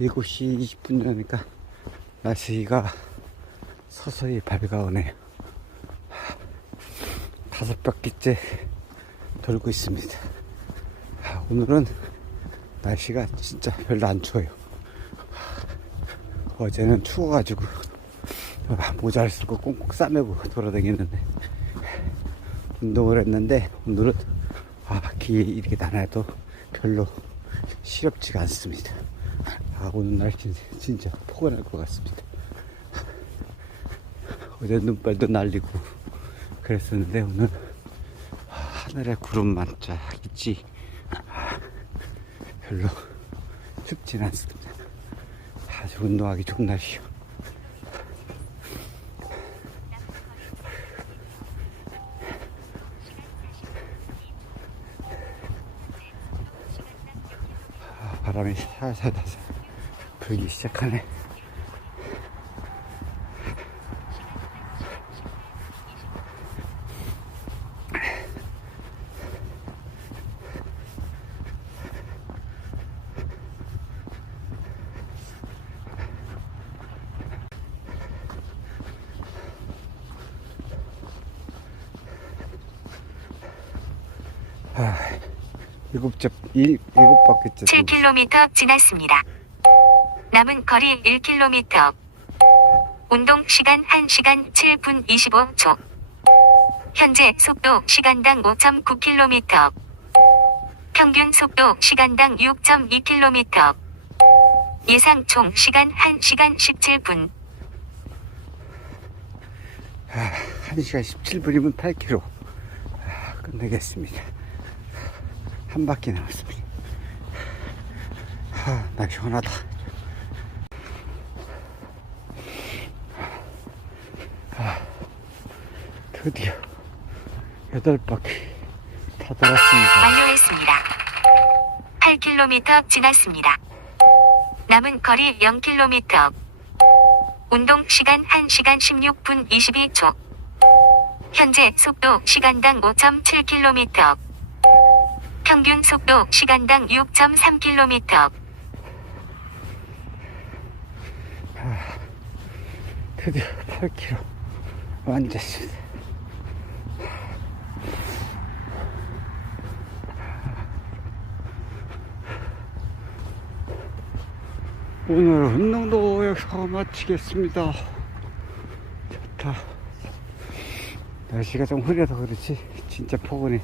7시 20분 전이니까 날씨가 서서히 밝아오네요. 다섯 바퀴째 돌고 있습니다. 아, 오늘은 날씨가 진짜 별로 안 추워요. 어제는 추워가지고 모자를 쓰고 꽁꽁 싸매고 돌아다녔는데 운동을 했는데 오늘은 아, 기 이렇게 나눠도 별로 시렵지가 않습니다. 아, 오늘 날씨는 진짜 포근할 것 같습니다. 어제 눈발도 날리고 그랬었는데 오늘 아, 하늘에 구름만 쫙 있지 아, 별로 춥진 않습니다. 아주 운동하기 좋은 날이요. 아, 바람이 살살살살 불기 시작하네. 아, 일곱 째, 일, 일곱 바퀴째. 돌고 7km 지났습니다. 남은 거리 1km. 운동 시간 1시간 7분 25초. 현재 속도 시간당 5.9km. 평균 속도 시간당 6.2km. 예상 총 시간 1시간 17분. 1시간 17분이면 8km. 아, 끝내겠습니다. 한 바퀴 남았습니다. 아, 나 시원하다. 드디어 여덟 바퀴 다 돌았습니다. 완료했습니다. 8km 지났습니다. 남은 거리 0km. 운동 시간 1시간 16분 22초. 현재 속도 시간당 5.7km. 평균 속도 시간당 6.3km. 드디어 8km 완주했습니다. 오늘 여기서 마치겠습니다. 좋다. 날씨가 좀 흐려서 그렇지 진짜 포근해.